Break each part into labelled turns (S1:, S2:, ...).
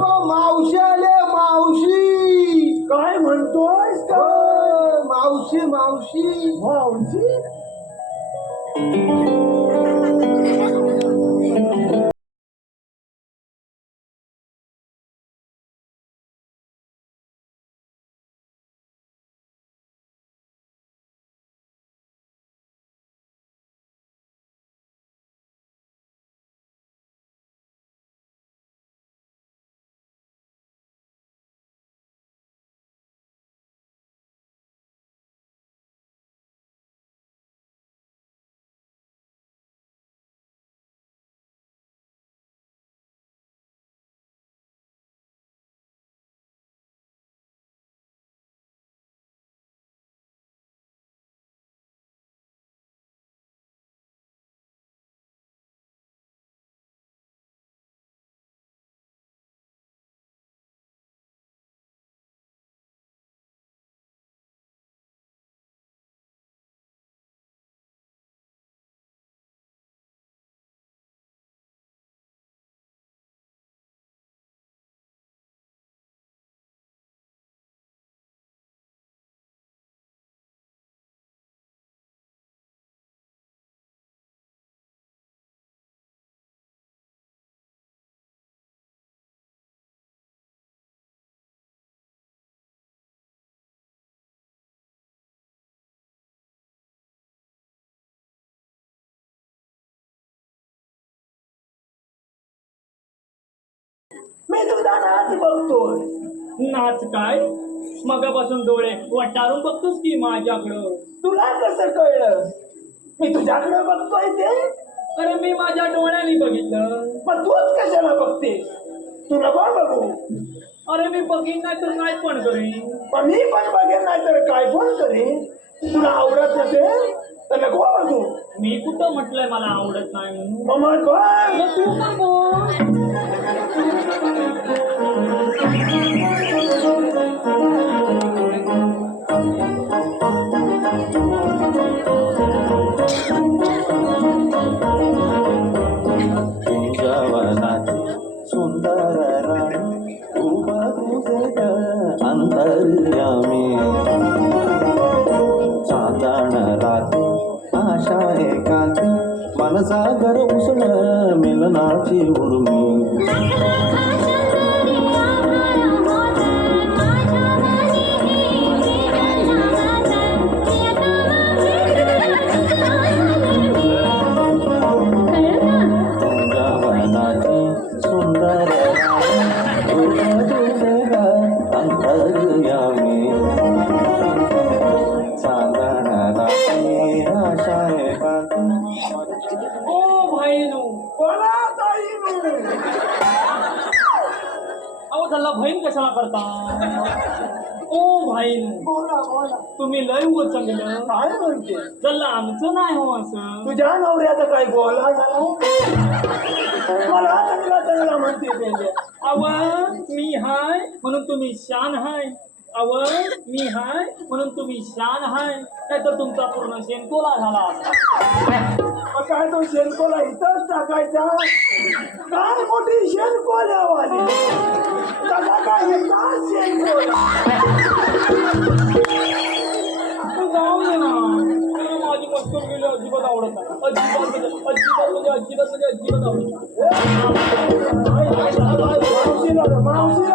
S1: बाबा मावशी आले मावशी.
S2: काय म्हणतोय
S1: मावशी मावशी.
S2: मावशी? तुझा नाच बघतोय.
S3: नाच काय? मगापासून डोळे वटारून बघतोस की माझ्याकडं?
S2: तुला कसं कळलं? मी तुझ्याकडे बघतोय ते?
S3: अरे मी माझ्या डोळ्याने बघितलं.
S2: मग तूच कशाला बघते तुला कोण बघू?
S3: अरे मी बघीन नाही तर काय पण करीन.
S2: मग मी पण बघेन नाही तर काय कोण करेन. तुला आवडत नसेल तर नको बघू.
S3: मी कुठं म्हटलंय मला आवडत नाही म्हणून?
S2: मग
S3: तू पण
S2: நாச்சி
S3: உரிமை. त्याला बहीण कशाला करता? ओ भाईनू
S2: बोला बोला.
S3: तुम्ही लय उगत चांगलं.
S2: काय म्हणते?
S3: चला आमचं नाही हो असं.
S2: तुझ्या नवऱ्याचा काय गोला? झाला मला चांगला चांगला म्हणते
S3: अव मी हाय म्हणून तुम्ही शान हाय. अव मी हाय म्हणून तुम्ही शान हाय. नाहीतर तुमचा पूर्ण शेणकोला झाला. असता.
S2: काय तो शेणकोला इथंच टाकायचा? काय मोठी शेणकोल्यावाली? त्याला काय हे शेणकोला?
S3: जाऊ दे ना. माझी मस्कर गेली अजिबात आवडत अजिबात अजिबात म्हणजे अजिबात म्हणजे अजिबात आवडत
S2: मावशी,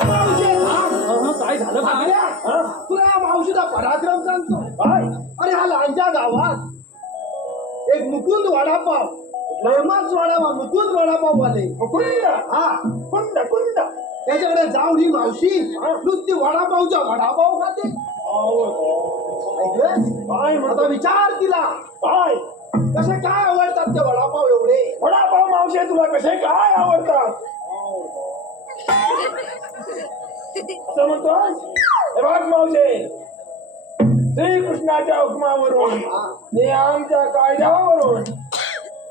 S3: अहं, काय झालं काय
S1: भाग्या? तुला या मावशीचा पराक्रम सांगतो
S2: काय?
S1: अरे लहानच्या गावात एक मुकुंद वडापाव फेमस वडापाव मुकुंद वडापाव वाले
S2: कुंड कुंड कुंड
S1: त्याच्याकडे जाऊन ही मावशी नुसती वडापावच्या वडापाव खाते?
S2: काय म्हणतो.
S1: विचार तिला.
S2: काय
S1: कसे काय आवडतात ते वडापाव एवढे?
S2: वडापाव मावशे तुला कसे काय आवडतात? असं म्हणतोस? हे बघ मावशे. श्रीकृष्णाच्या हुकमावरून आणि आमच्या कायद्यावरून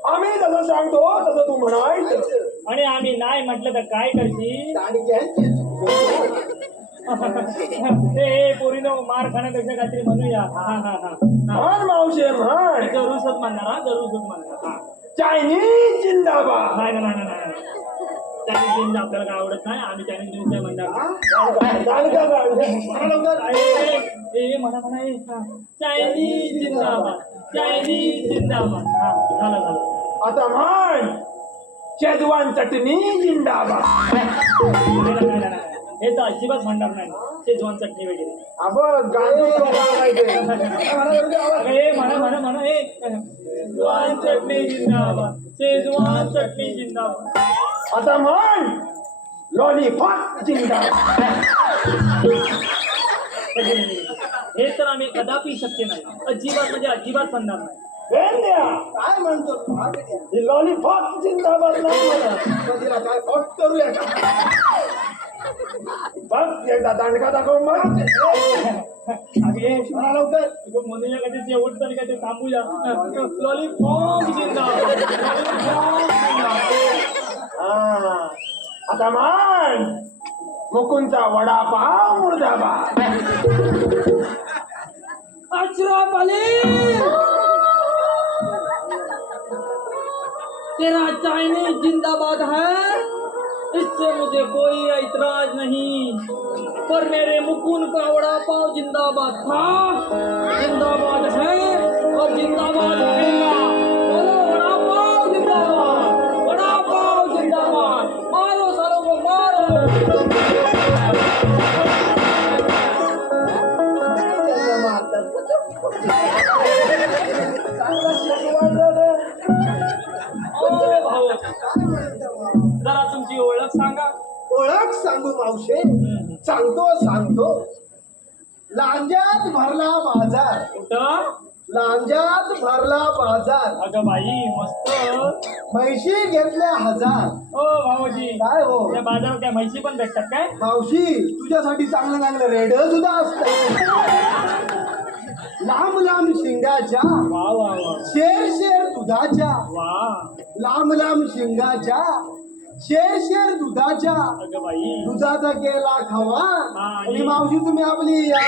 S2: आम्ही जसं सांगतो तसं तू म्हणायचं.
S3: आणि आम्ही नाही म्हटलं तर काय करशील? ए पोरीनो मार खाण्यापेक्षा काहीतरी म्हणूया हा हा हा.
S2: म्हण मावशे म्हण
S3: जरूसच म्हणणार हा जरूसच म्हणणार हा.
S2: चायनीज जिंदाबाद.
S3: नाही नाही नाही नाही चायनीज आपल्याला काय आवडत नाही आम्ही चायनीज जीन्स नाही. म्हणणार
S2: दांडका काढ.
S3: ए, ए, म्हणा म्हणा ए. चायनीज जिंदाबाद. चायनीज जिंदाबाद. हा झालं झालं.
S2: आता म्हण शेजवान चटणी जिंदाबाद.
S3: हे तर अजिबात म्हणणार नाही शेजवान चटणी वगैरे
S2: आपण
S3: ए म्हणा म्हणा म्हणा शेजवान चटणी जिंदाबाद शेजवान चटणी जिंदाबाद
S2: आता म्हण लॉलीपॉप जिंदाबाद
S3: हे तर आम्ही कदापि शक्य नाही अजिबात म्हणजे अजिबात म्हणणार नाही
S1: काय म्हणतो? हा?
S2: ही लॉलीपॉप जिंदाबाद नाही
S1: करूया का
S2: बघ एकदा दांडका दाखव मग
S3: अगे
S1: म्हणा लवकर
S3: अगं म्हणूया कधी शेवट तरी काय? ते थांबूया लॉलीपॉप जिंदाबाद। लॉलीपॉप जिंदाबाद।
S2: हा। आता म्हण मुकुंदचा वडापाव मुर्दाबाद।
S3: अशरफ अली तेरा चाइनीज जिंदाबाद है। इससे मुझे कोई ऐतराज नहीं। पर मेरे मुकुंद का वड़ा पाव जिंदाबाद था। जिंदाबाद है और जिंदाबाद रहेगा बोलो वड़ा पाव जिंदाबाद वड़ा पाव जिंदाबाद। मारो को, मारो। जरा तुमची ओळख सांगा.
S1: ओळख सांगू मावशे. सांगतो सांगतो. लांजात भरला बाजार.
S3: कुठं?
S1: लांजात भरला बाजार.
S3: अगं बाई मस्त.
S1: म्हैशी घेतल्या हजार.
S3: ओ भाऊजी
S1: काय हो?
S3: त्या बाजारात काय म्हैशी पण भेटतात काय?
S1: मावशी तुझ्यासाठी चांगलं चांगलं रेड सुद्धा असतात लांब लांब शिंगाच्या.
S3: वा वा वा.
S1: शेर शेर दुधाच्या.
S3: वा.
S1: लांब लांब शिंगाच्या. शेर शेर दुधाच्या
S3: अगं बाई.
S1: दुधाचा केला खवा.
S3: हा, आणि-
S1: मावशी तुम्ही आपली या.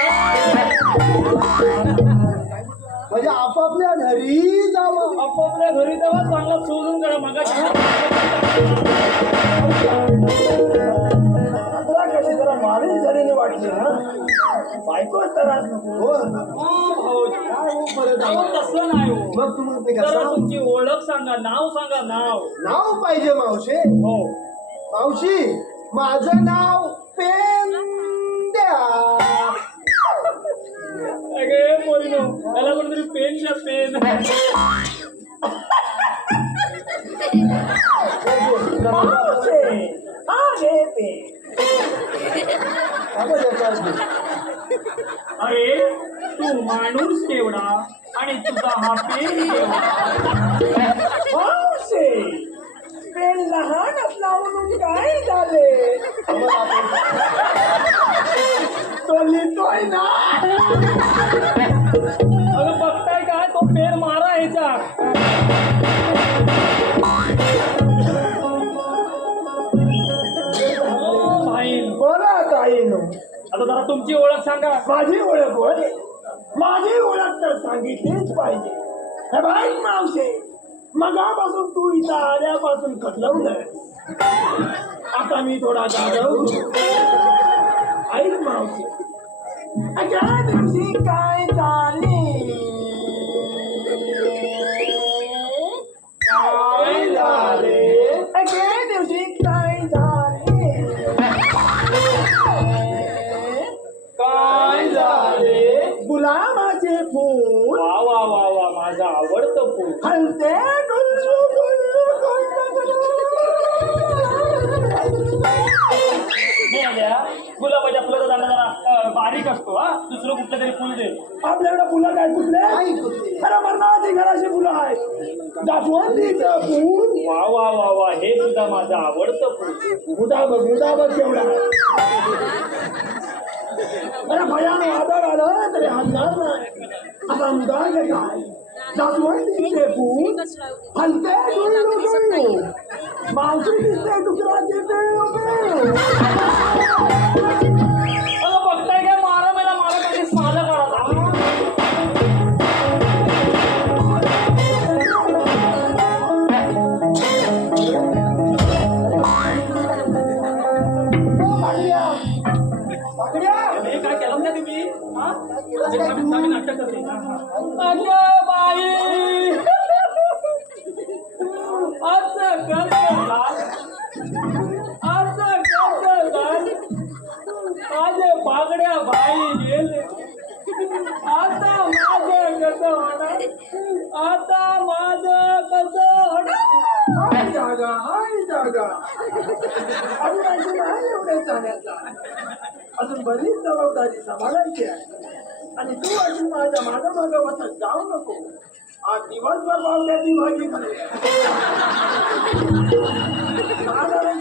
S1: म्हणजे आपापल्या घरी जावं.
S3: आपापल्या घरी तेव्हा चांगला सोडून करा मग
S2: तुला कशी जरा मारीच झालेली वाटली ना नको
S1: हो. हो
S3: अहो? तसं नाही हो?
S1: मग तुम्हाला ते
S3: जरा
S1: कसं
S3: तुमची ओळख सांगा नाव सांगा नाव.
S1: नाव पाहिजे मावशे.
S3: हो.
S1: मावशी माझं नाव पेंद्या
S3: अगे पोरीनो त्याला कोणतरी पेन द्या पेन.
S2: मावशे, हा घे पे
S1: काय बरं याचा अर्थ?
S3: अरे तू माणूस केवढा आणि तुझा हा पेन
S2: पेन लहान असला म्हणून काय झाले? तो लिहितोय ना.
S3: अगं बघताय का तो पेन मारा भाई
S2: बोला ताईनो
S3: आता जरा तुमची ओळख सांगा.
S2: माझी ओळख होय? माझी ओळख तर सांगितलीच पाहिजे. हे बाईक मावशे मगापासून तू इथं आल्यापासून कटलवलं आता मी थोडा जागव ऐक मावशे अशा दिवशी काय
S3: चालली? माझं आवडतं फूल
S2: हलते गुल्लू गुल्लू गुल्लू
S3: हे आल्या गुलाबाच्या फुलाचा दांडा जरा बारीक असतो हा. दुसरं कुठलं तरी फुल दे.
S2: आपल्याकडे फुलं काय कुठले? घराची फुलं आहेत. जास्वंदीचं फूल.
S3: वा वा वा वा हे सुद्धा माझं आवडतं फुल.
S2: मुदा बघ मुदा बघ केवढा. अरे भयान आदर आलं तरी हलणार नाही. आता मुदा काय? That's what they say, fool. And they do it, okay?
S3: Mountain is there to crash it, okay? अरे बकता है क्या मारा मेरा मारा करके साला पड़ा था तुम्ही काय केलं ना तुम्ही हा नाटक असं करत असं करत माझे बागड्या बाई गेले आता माझं कसं होणार? आता माझं कसं होणार?
S2: हाय जागा हाय जागा. अजून अजून आहे एवढे जाण्याचा अजून बरीच जबाबदारी सांभाळायची आहे. आणि तू अशी माझ्या माझ्या मागे बसत जाऊ नको. आज दिवसभर पावल्याची भाजी खाली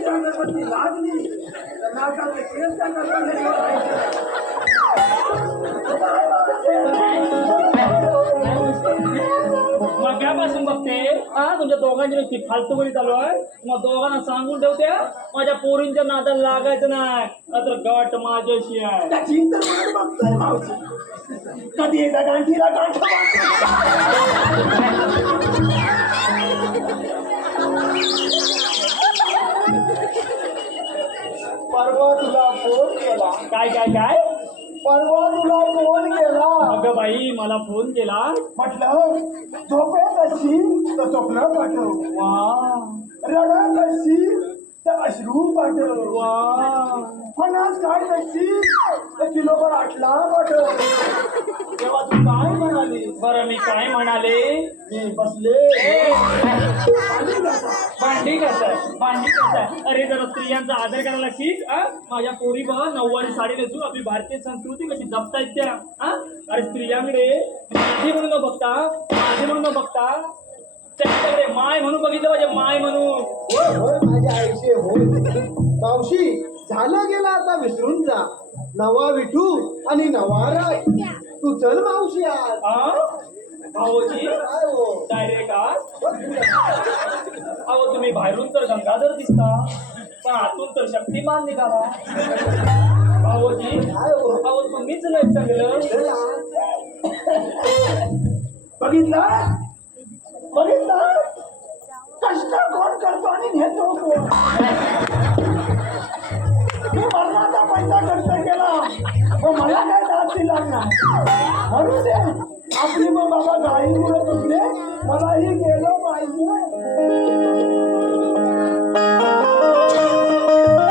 S2: अगरबत्ती लागली तर नाकाचे केस त्या करता
S3: मगापासून बघते. हा तुमच्या दोघांची नुसती फालतूगिरी चालू आहे. मग दोघांना सांगून ठेवते माझ्या पोरींच्या नादाला लागायचं नाही. तर गट माझ्याशी आहे.
S2: त्याची तर वाट बघतोय मावशी. कधी एकदा गांठीला गांठ बांधतो.
S3: मला फोन केला?
S2: म्हटलं झोपेत असशील तर स्वप्न पाठव.
S3: वा
S2: रडत असशील तर अश्रू पाठव.
S3: वा
S2: फणस काय करशील तर किलोभर आटला पाठव. तेव्हा तू काय म्हणाली
S3: बरं मी काय म्हणाले?
S2: मी बसले?
S3: भांडी आहे भांडी आहे अरे जरा स्त्रियांचा आदर करायला आ? माझ्या पोरी बघा नऊवारी साडी नेसून आपली भारतीय संस्कृती कशी जपतायत त्या? अरे स्त्रियांकडे माझी म्हणून न बघता माझी म्हणून न बघता त्यांच्याकडे माय म्हणून बघितलं पाहिजे माय म्हणून.
S1: होय होय माझ्या आईचे होय मावशी झालं गेलं आता विसरून जा. नवा विठू आणि नवा राय. तू चल मावशी आज?
S3: भाऊजी
S1: काय हो?
S3: डायरेक्ट आज. अहो तुम्ही बाहेरून तर गंगाधर दिसता पण आतून तर शक्तिमान निघाला. भाऊजी
S1: हो?
S3: अहो तुम्हीच नाही चांगलं
S2: बघितलं? बघितलं? कष्ट कोण करतो आणि घेतो कोण? मी मरणाचा पैसा खर्च केला. मग मला काय दाद दिला नाही म्हणून दे. आपली मग बाबा गाई मुलं तुटले. मलाही गेलं पाहिजे. Música